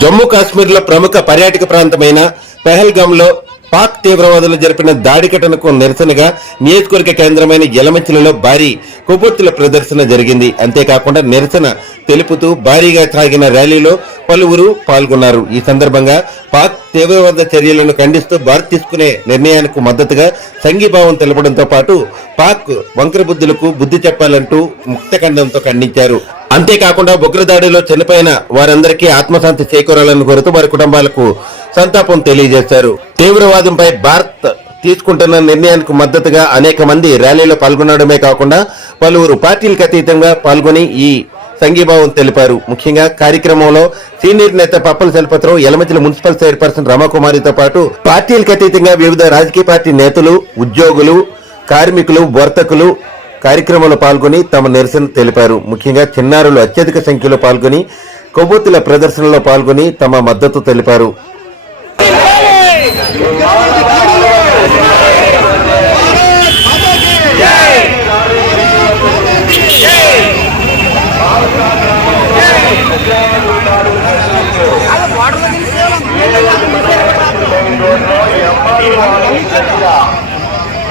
జమ్మూ కాశ్మీర్లో ప్రముఖ పర్యాటక ప్రాంతమైన పెహల్గామ్లో పాక్ తీవ్రవాదులు జరిపిన దాడి ఘటనకు నిరసనగా నియోజకవర్గ కేంద్రమైన ఎలమంచిలలో భారీ కొవ్వొత్తుల ప్రదర్శన జరిగింది. అంతేకాకుండా నిరసన తెలుపుతూ భారీగా సాగిన ర్యాలీలో పలువురు పాల్గొన్నారు. ఈ సందర్భంగా పాక్ తీవ్రవాద చర్యలను ఖండిస్తూ భారత్ తీసుకునే నిర్ణయానికి మద్దతుగా సంఘీభావం తెలపడంతో పాటు పాక్ వంకరబుద్ధులకు బుద్ధి చెప్పాలంటూ ముక్తఖండంతో ఖండించారు. అంతేకాకుండా ఉగ్రదాడిలో చనిపోయిన వారందరికీ ఆత్మశాంతి చేకూరాలని కోరుతూ వారి కుటుంబాలకు సంతాపం తెలియజేశారు. తీవ్రవాదంపై భారత్ తీసుకుంటున్న నిర్ణయానికి మద్దతుగా అనేక మంది ర్యాలీలో పాల్గొనడమే కాకుండా పలువురు పార్టీలకు అతీతంగా పాల్గొని ఈ సంఘీభావం తెలిపారు. ముఖ్యంగా కార్యక్రమంలో సీనియర్ నేత పప్పల చలపతిరావు యలమంచిల మున్సిపల్ చైర్పర్సన్ రమాకుమారితో పాటు పార్టీలకు అతీతంగా వివిధ రాజకీయ పార్టీ నేతలు ఉద్యోగులు కార్మికులు వర్తకులు కార్యక్రమంలో పాల్గొని తమ నిరసన తెలిపారు. ముఖ్యంగా చిన్నారులు అత్యధిక సంఖ్యలో పాల్గొని కొవ్వొత్తుల ప్రదర్శనలో పాల్గొని తమ మద్దతు తెలిపారు.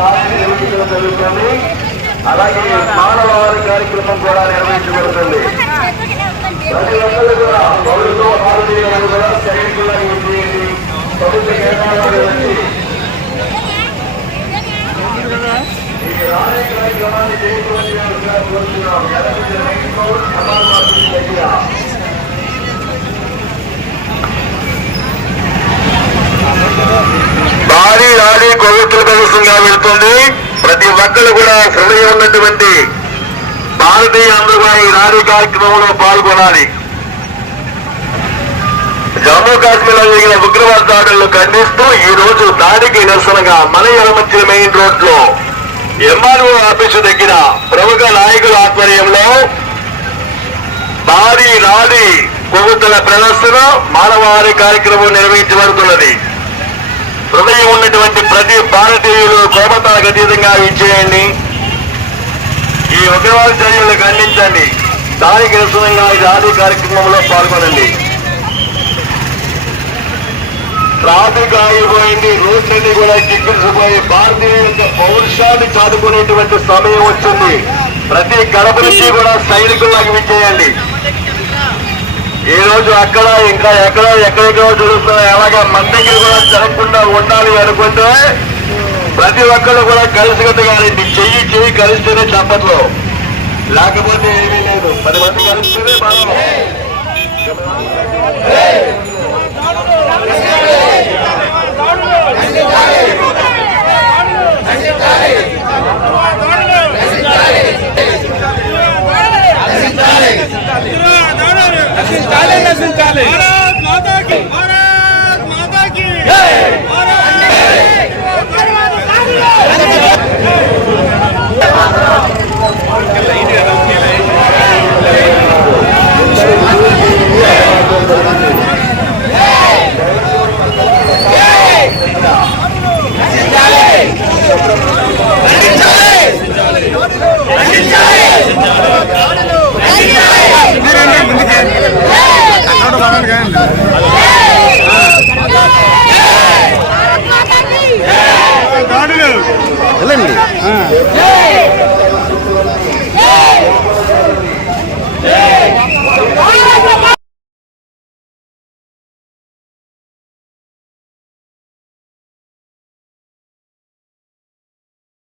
జరుగుతుంది అలాగే మానవాళి కార్యక్రమం కూడా నిర్వహించబడుతుంది. ప్రతి ఒక్కరు కూడా పౌరులతో భారతీయులను కూడా సైనికులను కొవ్వొత్తుల ప్రదర్శనగా వెళ్తుంది. ప్రతి ఒక్కరు కూడా హృదయం ఉన్నటువంటి భారతీయ అందరూ కూడా ఈ కార్యక్రమంలో పాల్గొనాలి. జమ్మూ కాశ్మీర్లో జరిగిన ఉగ్రవాద దాడులను ఖండిస్తూ ఈ రోజు దాడికి నిరసనగా మన ఎలమచ్చిన మెయిన్ రోడ్లో ఎంఆర్ఓ ఆఫీసు దగ్గర ప్రముఖ నాయకుల ఆధ్వర్యంలో భారీ రాణి కొవ్వొత్తుల ప్రదర్శన మానవాళి కార్యక్రమం నిర్వహించబడుతున్నది. హృదయం ఉన్నటువంటి ప్రతి భారతీయులు కోపతాలకు అతీతంగా ఇచ్చేయండి ఈ ఉగ్రవాద చర్యలను ఖండించండి. దానికి నిరసనంగా ఈ ఆది కార్యక్రమంలో పాల్గొనండి. ట్రాఫిక్ ఆగిపోయింది. రోడ్లన్నీ కూడా చిక్కించిపోయి భారతీయుల యొక్క పౌరుషాన్ని చాటుకునేటువంటి సమయం వచ్చింది. ప్రతి గడప నుంచి కూడా సైనికులకు విచ్చేయండి. ఈ రోజు అక్కడ ఇంకా ఎక్కడ ఎక్కడెక్కడో జరుగుతున్నాయి అలాగా మన దగ్గర కూడా జరగకుండా ఉండాలి అనుకుంటే ప్రతి ఒక్కరు కూడా కలిసికట్టుగా రండి చెయ్యి చెయ్యి కలిస్తేనే చప్పట్లు. లేకపోతే ఏమీ లేదు. పది మంది కలిస్తేనే బాగా. వెళ్ళండి